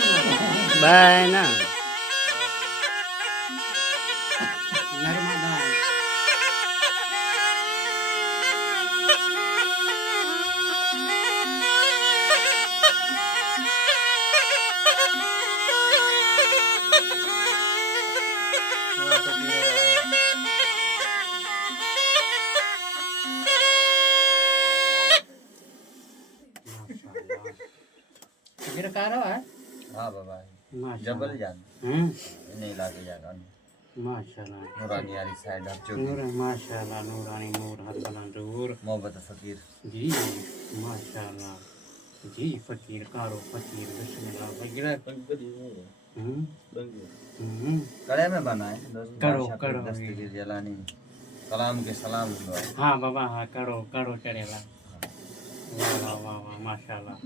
Bye ना नर्मदा गिरकारो है हाँ बाबा माशाल्लाह जबल जान नहीं लाके जाना माशाल्लाह नूरानी वाली साइड अब जो नूर माशाल्लाह नूरानी नूर हर बुलंद नूर मोहब्बत फकीर जी माशाल्लाह जी फकीर कारो फकीर बिस्मिल्लाह फकीर कड़े में बना है दोस्त करो, बादशाह करो। दस्तगीर जलानी कलाम के सलाम हुआ हाँ बाबा हाँ करो करो चढ़ेला वाह वाह वाह वाह माशाल्लाह